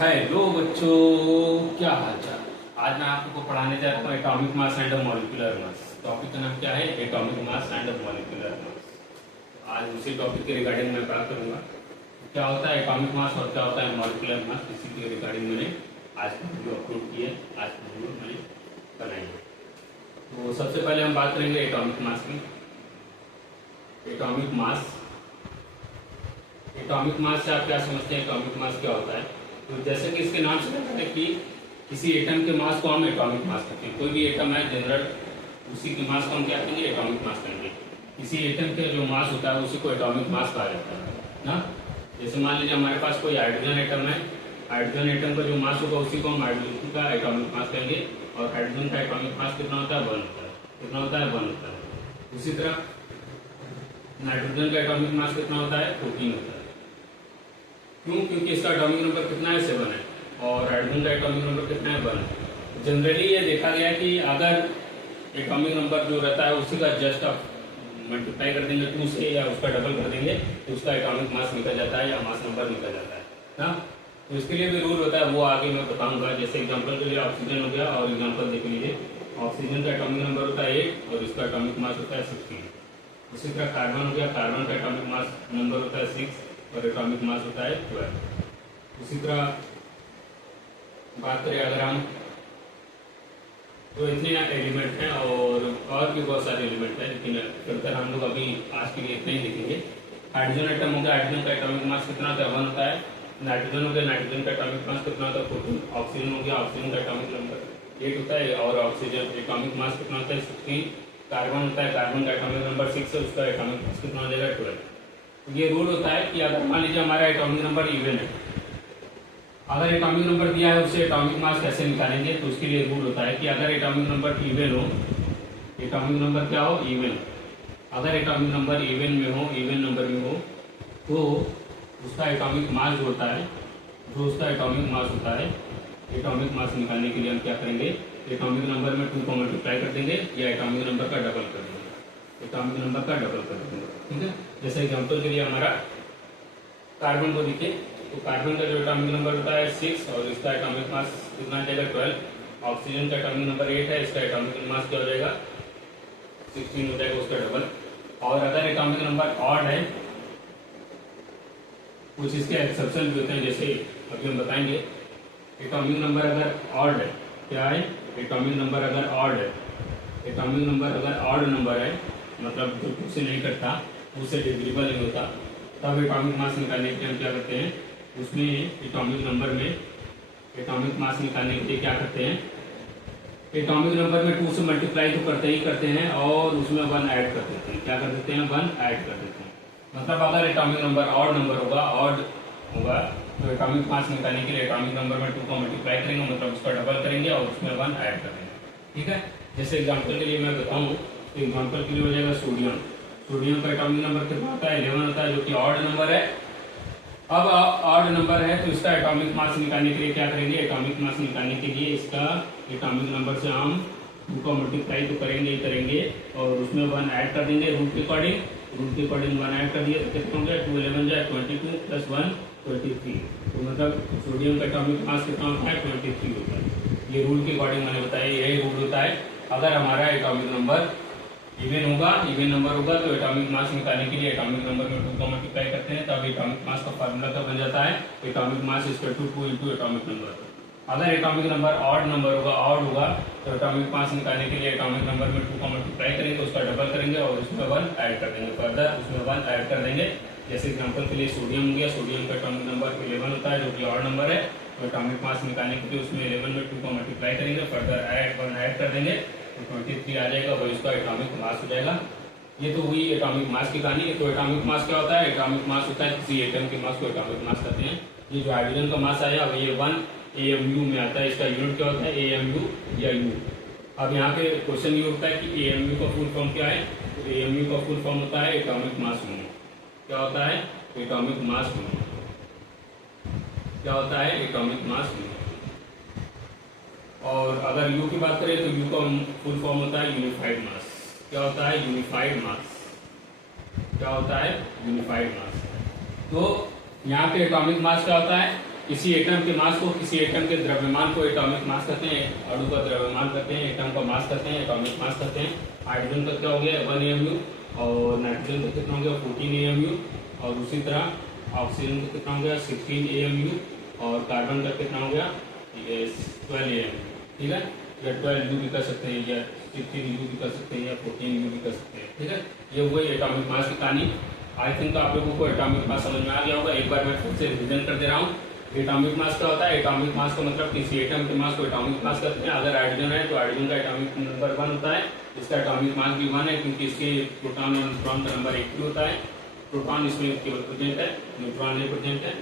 Hello बच्चों, क्या हाल चाल। आज मैं आपको पढ़ाने जा रहा हूँ atomic mass and molecular mass. Topic का नाम क्या है? Atomic mass and molecular mass. आज उसी टॉपिक के रिगार्डिंग मैं बात करूंगा। क्या होता है एटॉमिक मास और क्या होता है मॉलिक्यूलर मास, इसी के रिगार्डिंग मैंने आज की वीडियो अपलोड की है, आज की वीडियो मैंने बनाई है। तो सबसे पहले हम बात करेंगे एटॉमिक मास की। एटॉमिक मास, एटॉमिक मास से आप क्या समझते हैं? एटॉमिक मास क्या होता है? तो जैसे कि इसके नाम से लगता है कि किसी एटम के मास को हम एटॉमिक मास कहते हैं। कोई भी एटम है जनरल, उसी के मास को हम क्या कहेंगे? एटॉमिक मास कहेंगे। किसी एटम के जो मास होता है उसी को एटॉमिक मास कहा जाता है ना। जैसे मान लीजिए हमारे पास कोई हाइड्रोजन एटम है, हाइड्रोजन एटम का जो मास होगा उसी को हम हाइड्रोजन का एटॉमिक मास कहेंगे। और हाइड्रोजन का एटॉमिक मास कितना होता है? 1 होता है। कितना होता है? 1 होता है। उसी तरह नाइट्रोजन का एटॉमिक मास कितना होता है? 14 होता है। क्यों? क्योंकि इसका एटॉमिक नंबर कितना है? 7 है। और हाइड्रोजन का एटॉमिक नंबर कितना है? 1 है। जनरली ये देखा गया कि अगर एटॉमिक नंबर जो रहता है उसी का जस्ट आप मल्टीप्लाई कर देंगे 2 से या उसका डबल कर देंगे तो उसका एटॉमिक मास निकल जाता है या मास नंबर निकल जाता है ना। तो इसके लिए भी रूल होता है, वो आगे मैं बताऊंगा। जैसे एग्जांपल के लिए ऑक्सीजन हो गया, और एग्जांपल देख लीजिए। ऑक्सीजन का एटॉमिक नंबर होता है 8 और इसका एटॉमिक मास होता है 16। उसी तरह कार्बन हो गया, कार्बन का एटॉमिक मास नंबर होता है 6 और एटॉमिक मास होता है 12। उसी तरह बात करें अगर हम, तो इतने एलिमेंट हैं और भी बहुत सारे एलिमेंट हैं, लेकिन फिलहाल हम लोग अभी आज के लिए इतने ही देखेंगे। हाइड्रोजन एटम हो गया, हाइड्रोजन का एटॉमिक मास कितना होता है? 1 होता है। नाइट्रोजन हो गया, नाइट्रोजन का एटॉमिक मास कितना होता है? 14। ऑक्सीजन हो गया, ऑक्सीजन का एटॉमिक नंबर 8 होता है और ऑक्सीजन एटॉमिक मास कितना होता है? 16। कार्बन होता है, कार्बन का एटॉमिक नंबर 6 है, उसका एटॉमिक मास कितना हो जाएगा? 12। ये रूल होता है कि अगर मान लीजिए हमारा एटॉमिक नंबर इवन है, अगर एटॉमिक नंबर दिया है उससे एटॉमिक मास कैसे निकालेंगे? तो उसके लिए रूल होता है कि अगर एटॉमिक नंबर इवन हो, एटॉमिक नंबर क्या हो? इवन। अगर एटॉमिक नंबर इवन में हो, इवन नंबर में हो, तो उसका एटॉमिक मास जो होता है, जो उसका एटॉमिक मास होता है, एटॉमिक मास निकालने के लिए हम क्या करेंगे? एटॉमिक नंबर में 2 को मल्टीप्लाई कर देंगे या एटॉमिक नंबर का डबल कर देंगे। एटॉमिक नंबर का डबल कर देंगे, ठीक है। जैसे एग्जाम्पल के लिए हमारा कार्बन को देखिए, तो कार्बन का जो एटॉमिक नंबर होता है 6 और इसका एटॉमिक मास कितना आ जाएगा? 12। ऑक्सीजन का एटॉमिक नंबर 8 है, इसका एटॉमिक मास क्या हो जाएगा? 16 हो जाएगा, उसका डबल। और अगर एटॉमिक नंबर ऑड है, कुछ इसके एक्सेप्शन भी होते हैं, जैसे अभी हम बताएंगे। एटॉमिक नंबर अगर ऑड है, क्या है? एटॉमिक नंबर अगर ऑड है, एटॉमिक नंबर अगर ऑड नंबर है, मतलब जो 2 से नहीं कटता, उससे डिविजिबल नहीं होता, तब एटॉमिक मास निकालने के लिए हम क्या करते हैं? उसमें एटॉमिक नंबर में एटॉमिक मास निकालने के लिए क्या करते हैं? एटॉमिक नंबर में 2 से मल्टीप्लाई तो करते ही करते हैं और उसमें 1 ऐड कर देते हैं। क्या कर देते हैं? 1 ऐड कर देते हैं। मतलब अगर एटॉमिक नंबर ऑड नंबर होगा, ऑड होगा, तो एटॉमिक मास निकालने के लिए एटॉमिक नंबर में 2 को मल्टीप्लाई करेंगे, मतलब उसका डबल करेंगे और उसमें 1 ऐड कर देंगे, ठीक है। जैसे एग्जाम्पल के लिए मैं बताऊँ, तो एग्जाम्पल के लिए हो जाएगा सोडियम। सोडियम का एटॉमिक नंबर कितना होता है? 11 होता है, जो कि ऑड नंबर है। अब ऑड नंबर है तो इसका एटॉमिक मास निकालने के लिए क्या करेंगे? एटॉमिक मास निकालने के लिए इसका एटॉमिक नंबर से हम 2 को मल्टीप्लाई तो करेंगे ही करेंगे और उसमें 1 ऐड कर देंगे रूट के अकॉर्डिंग। रूट के अकॉर्डिंग 1 ऐड कर दिए तो कितना हो गया? 2 11 जाए 22 प्लस 1 23। तो मतलब सोडियम का एटॉमिक मास कितना होता है? 23 होता है। ये रूल के अकॉर्डिंग मैंने बताया, यही रूल होता है। अगर हमारा एटॉमिक नंबर इवन होगा, इवन नंबर होगा, तो एटॉमिक मास निकालने के लिए एटॉमिक नंबर में 2 को मल्टीप्लाई करते हैं, तब एटॉमिक मास का फार्मूला क्या बन जाता है? Atomic mass equal to 2 into atomic number. अगर एटॉमिक नंबर ऑड नंबर होगा, ऑड होगा, तो एटॉमिक मास निकालने के लिए एटॉमिक नंबर में 2 को मल्टीप्लाई करेंगे, उसका डबल करेंगे और उसमें 1 ऐड कर देंगे। फर्दर उसमें 1 ऐड कर देंगे। जैसे एग्जाम्पल के लिए सोडियम हो गया, सोडियम का एटॉमिक नंबर 11 होता है, जो कि ऑड नंबर है, तो एटॉमिक मास निकालने के लिए उसमें 11 में 2 को मल्टीप्लाई करेंगे, फर्दर 1 ऐड कर देंगे, तो 23 आ जाएगा, वही उसका एटॉमिक मास हो जाएगा। ये तो हुई एटॉमिक मास की कहानी। तो एटॉमिक मास क्या होता है? एटॉमिक मास होता है किसी एटम के मास को एटॉमिक मास कहते हैं। ये जो हाइड्रोजन का मास आया ये 1 AMU में आता है। इसका यूनिट क्या होता है? AMU या U। अब यहाँ पे क्वेश्चन ये होता है कि AMU का फुल फॉर्म क्या है? तो AMU का फुल फॉर्म होता है एटॉमिक मास यूनिट। क्या होता है? Atomic mass unit. क्या होता है? Atomic mass unit. और अगर U की बात करें तो U का फुल फॉर्म होता है यूनिफाइड मास। क्या होता है? यूनिफाइड मास। क्या होता है? यूनिफाइड मास। तो यहाँ पे एटॉमिक मास क्या होता है? किसी एटम के मास को, किसी एटम के द्रव्यमान को एटॉमिक मास कहते हैं, अणु का द्रव्यमान कहते हैं, एटम का मास कहते हैं, एटॉमिक मास कहते हैं। हाइड्रोजन का क्या हो गया 1 AMU, और नाइट्रोजन का कितना हो गया 14 AMU, और उसी तरह ऑक्सीजन का कितना हो गया 16 AMU, और कार्बन का कितना हो गया 12 AMU। ठीक है, या 12 U भी कर सकते हैं, या 16 U भी कर सकते हैं, या 14 U भी कर सकते हैं। ठीक है, ये हुई एटॉमिक मास की कहानी। आई थिंक आप लोगों को एटॉमिक मास समझ में आ गया होगा। एक बार मैं फिर से रिविजन कर दे रहा हूँ। एटॉमिक मास क्या होता है? एटॉमिक मास का मतलब किसी एटम के मास को एटॉमिक मास कहते हैं। अगर हाइड्रोजन है तो हाइड्रोजन का एटॉमिक नंबर 1 होता है, इसका एटॉमिक मास भी 1 है, क्योंकि इसके प्रोटॉन और न्यूट्रॉन का नंबर 1 होता है। प्रोटॉन इसमें केवल प्रेजेंट है, न्यूट्रॉन नहीं प्रेजेंट है।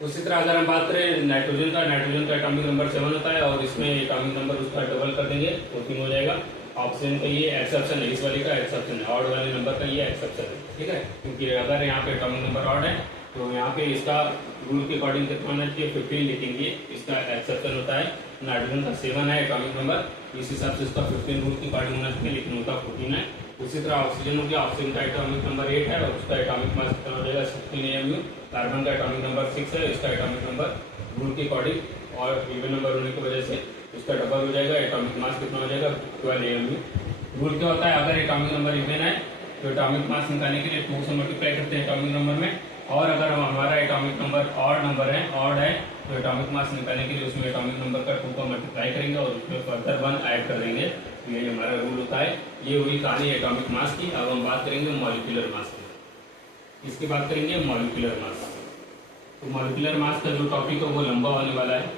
उसी तरह अगर हम बात करें नाइट्रोजन का एटॉमिक नंबर 7 होता है, और इसमें एटॉमिक नंबर उसका डबल कर देंगे तो 3 हो जाएगा। ऑक्सीजन का ये एक्सेप्शन है, इस वाले का एक्सेप्शन है, ऑड वाले नंबर का ये एक्सेप्शन है। ठीक है, क्योंकि अगर यहाँ पे एटॉमिक नंबर ऑड है तो यहाँ पे इसका रूल के अकॉर्डिंग कितना होना चाहिए 15 लिखेंगे, इसका एक्सेप्शन होता है। नाइट्रोजन का 7 है एटॉमिक नंबर, इस हिसाब से इसका 15 रूल के अकॉर्डिंग होना चाहिए, लेकिन उसका 14 है। उसी तरह ऑक्सीजन हो गया, ऑक्सीजन का एटॉमिक नंबर 8 है और उसका एटॉमिक मास कितना हो जाएगा 16 AMU। कार्बन का एटॉमिक नंबर 6 है, इसका एटॉमिक नंबर रूल के अकॉर्डिंग और इवन नंबर होने की वजह से इसका डबल हो जाएगा, एटॉमिक मास कितना हो जाएगा 12 AMU। रूल क्या होता है? अगर एटॉमिक नंबर इवन है तो एटॉमिक मास निकालने के लिए 2 से मल्टीप्लाई करते हैं एटॉमिक नंबर में, और अगर हमारा एटॉमिक नंबर ऑड नंबर है, ऑड है, तो एटॉमिक मास निकालने के लिए उसमें एटॉमिक नंबर का 2 का मल्टीप्लाई करेंगे और उसमें फर्दर 1 ऐड कर देंगे। तो ये हमारा रूल होता है। ये हुई कहानी एटॉमिक मास की। अब हम बात करेंगे मॉलिक्यूलर मास की। इसकी बात करेंगे मॉलिक्यूलर मास। तो मॉलिक्यूलर मास का जो टॉपिक है वो लंबा होने वाला है,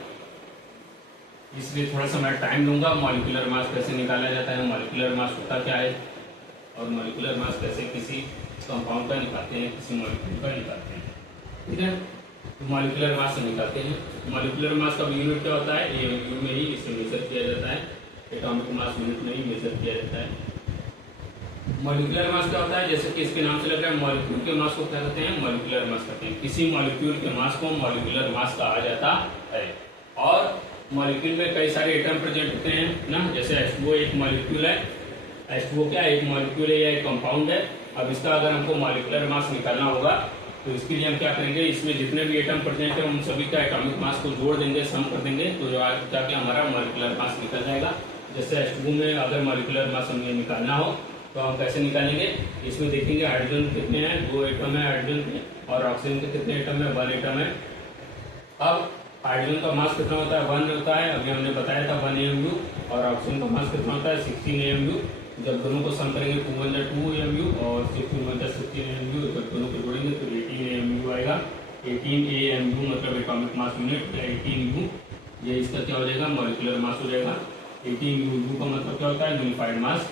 इसलिए थोड़ा सा मैं टाइम लूंगा। मॉलिक्यूलर मास कैसे निकाला जाता है, मॉलिक्यूलर मास होता क्या है, और मॉलिक्यूलर मास कैसे किसी कंपाउंड का निकालते हैं, किसी मॉलिक्यूल का निकालते हैं। ठीक है, तो मॉलिक्यूलर मास से निकालते हैं। मॉलिक्यूलर मास का यूनिट क्या होता है? AMU में ही इसे मेजर किया जाता है, एटॉमिक मास यूनिट में ही मेजर किया जाता है। मॉलिक्यूलर मास क्या होता है? जैसे कि इसके नाम से लग रहा है, मॉलिक्यूल के मास को क्या कहते हैं? मॉलिक्यूलर मास कहते हैं। किसी मॉलिक्यूल के मास को मॉलिक्यूलर मास कहा जाता है। और मॉलिक्यूल में कई सारे एटम प्रेजेंट होते हैं ना, जैसे H2O एक मॉलिक्यूल है। H2O क्या है? एक मॉलिक्यूल है या एक कंपाउंड है। अब इसका अगर हमको मॉलिक्यूलर मास निकालना होगा तो इसके लिए हम क्या करेंगे, इसमें जितने भी एटम प्रेजेंट है उन सभी का एटॉमिक मास को जोड़ देंगे, सम कर देंगे, तो जाके हमारा मॉलिक्यूलर मास निकल जाएगा। जैसे H2O में अगर मॉलिक्यूलर मास हमें निकालना हो तो हम कैसे निकालेंगे? इसमें देखेंगे हाइड्रोजन कितने हैं, 2 एटम है हाइड्रोजन के, और ऑक्सीजन के कितने एटम है, 1 एटम है। अब हाइड्रोजन का मास कितना होता है? 1 होता है, अभी हमने बताया था 1 AMU, और ऑक्सीजन का मास कितना होता है 16 AMU। जब दोनों को सम करेंगे 2 1 2 AMU और 6 1 16 AMU, जब दोनों को जोड़ेंगे तो 18 AMU आएगा। 18 AMU मतलब एटॉमिक मास यूनिट, 18 U, ये इसका क्या हो जाएगा? मॉलिक्यूलर मास हो जाएगा। 18 U का मतलब क्या होता है? यूनिफाइड मास।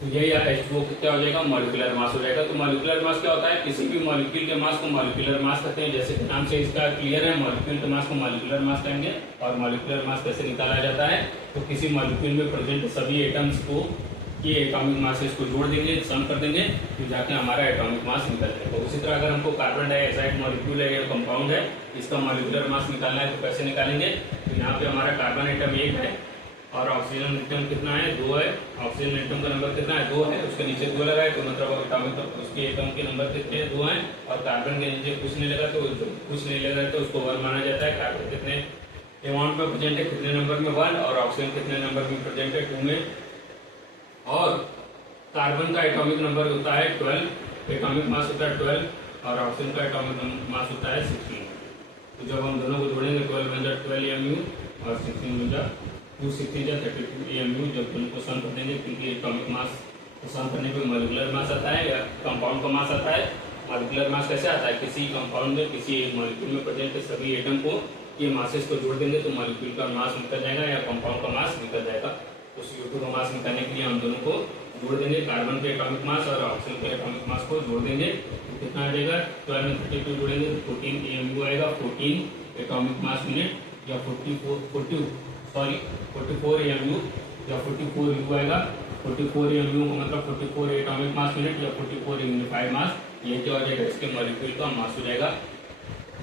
तो यही H2O क्या हो जाएगा? मॉलिक्यूलर मास हो जाएगा। तो मॉलिक्यूलर मास क्या होता है? किसी भी मॉलिक्यूल के मास को मॉलिक्यूलर मास कहते हैं। जैसे कि नाम से इसका क्लियर है, मॉलिक्यूल के मास को मॉलिक्यूलर मास कहेंगे। और मॉलिक्यूलर मास कैसे निकाला जाता है? तो किसी मॉलिक्यूल में प्रेजेंट सभी एटम्स को ये एटॉमिक मासेस को जोड़ देंगे, सम कर देंगे, तो जाके हमारा एटॉमिक मास निकल जाएगा। उसी तरह अगर हमको कार्बन डाइऑक्साइड मॉलिक्यूल है या कंपाउंड है, इसका मॉलिक्यूलर मास निकालना है तो कैसे निकालेंगे? तो यहाँ पे हमारा कार्बन एटम 1 है और ऑक्सीजन एटम कितना है? 2 है। ऑक्सीजन एटम का नंबर कितना है? 2 है। उसके नीचे 2 लगा है तो मतलब एटॉमिक उसके एटम के नंबर कितने हैं? 2 हैं। और कार्बन के नीचे कुछ नहीं लगा तो कुछ नहीं लगा तो उसको 1 माना जाता है। कार्बन कितने अमाउंट में प्रेजेंट है, कितने नंबर में? 1। और ऑक्सीजन कितने नंबर में प्रेजेंट है? 2 में। और कार्बन का एटॉमिक नंबर होता है 12, एटॉमिक मास होता है 12, और ऑक्सीजन का एटॉमिक मास होता है 16। तो जब हम दोनों को जोड़ेंगे 12 बन जाए 12 AMU और 16 बन जाए 260 32 AMU। जब दोनों को सम कर देंगे, क्योंकि एटॉमिक मास को सम करने पे मॉलिक्यूलर मास आता है या कंपाउंड का मास आता है। मॉलिक्यूलर मास कैसे आता है? किसी कंपाउंड में, किसी मॉलिक्यूल में प्रेजेंट सभी एटम को ये मासेस को जोड़ देंगे तो मॉलिक्यूल का मास निकल जाएगा या कंपाउंड का मास निकल जाएगा। तो CO2 का मास निकालने के लिए हम दोनों को जोड़ देंगे, कार्बन के एटॉमिक मास और ऑक्सीजन के एटॉमिक मास को जोड़ देंगे तो कितना आ जाएगा? 12 में 32 जोड़ेंगे तो 14 AMU आएगा। 14 एटॉमिक मास यूनिट या 44 AMU या 44 U आएगा। 44 AMU का मतलब 44 एटॉमिक मास यूनिट या 44 यूनिफाइड मास। ये क्या हो जाएगा? इसके मॉलिक्यूल का मास हो जाएगा।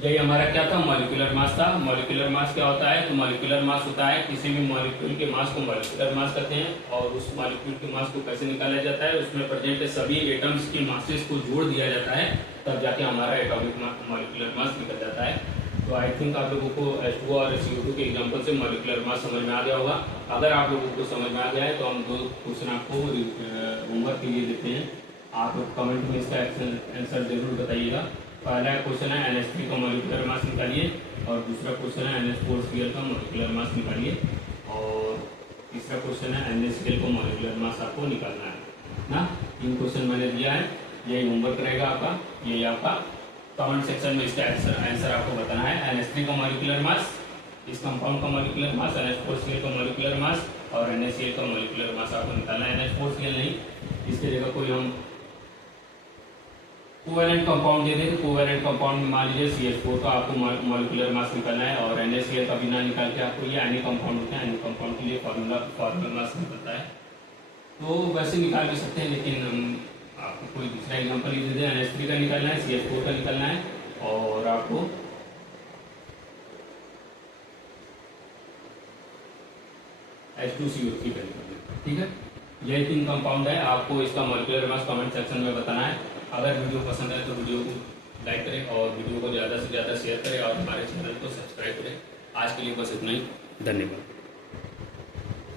यही हमारा क्या था? मॉलिक्यूलर मास था। मॉलिक्यूलर मास क्या होता है? तो मॉलिक्यूलर मास होता है किसी भी मॉलिक्यूल के मास को मॉलिक्यूलर मास कहते हैं। और उस मॉलिक्यूल के मास को कैसे निकाला जाता है? उसमें प्रेजेंट सभी एटम्स के मासेस को जोड़ दिया जाता है, तब जाके हमारा एटॉमिक मॉलिक्यूलर मास निकल जाता है। तो आई थिंक आप लोगों को H2O और CO2 के एग्जाम्पल से मॉलिक्यूलर मास समझ में आ गया होगा। अगर आप लोगों को समझ में आ गया है तो हम 2 क्वेश्चन आपको होमवर्क के लिए देते हैं। आप कमेंट में इसका आंसर जरूर बताइएगा। पहला क्वेश्चन है NH3 का मॉलिक्यूलर मास निकालिए, और दूसरा क्वेश्चन है NH4Cl का मॉलिक्यूलर मास निकालिए, और तीसरा क्वेश्चन है NaCl का मॉलिक्यूलर मास आपको निकालना है ना। 3 क्वेश्चन मैंने दिया है, यही होमवर्क रहेगा आपका। यही आपका कमेंट सेक्शन में इसका आंसर आपको बताना है। NH3 का मॉलिक्यूलर मास, इस कंपाउंड का मॉलिक्यूलर मास, NH4Cl का मॉलिक्यूलर मास और NaCl का मॉलिक्यूलर मास आपको निकालना है। NH4Cl नहीं, इसके जगह कोई हम कोवैलेंट कंपाउंड दे दें तो कोवैलेंट कंपाउंड में मान लीजिए CH4 का आपको मॉलिक्यूलर मास निकालना है, और NaCl का बिना निकाल के आपको ये एनी कंपाउंड होता है, एनी कंपाउंड के लिए फॉर्मूला मास निकलता है। तो वैसे निकाल भी सकते हैं, लेकिन आपको कोई दूसरा एग्जाम्पल ही दे दें। NH3 का निकालना है, CH4 का निकालना है, और आपको H2CO3 का निकालना है। ठीक है, यही 3 कंपाउंड है। आपको इसका मॉलिक्यूलर मास कमेंट सेक्शन में बताना है। अगर वीडियो पसंद है तो वीडियो को लाइक करें और वीडियो को ज़्यादा से ज़्यादा शेयर करें और हमारे चैनल को सब्सक्राइब करें। आज के लिए बस इतना ही, धन्यवाद।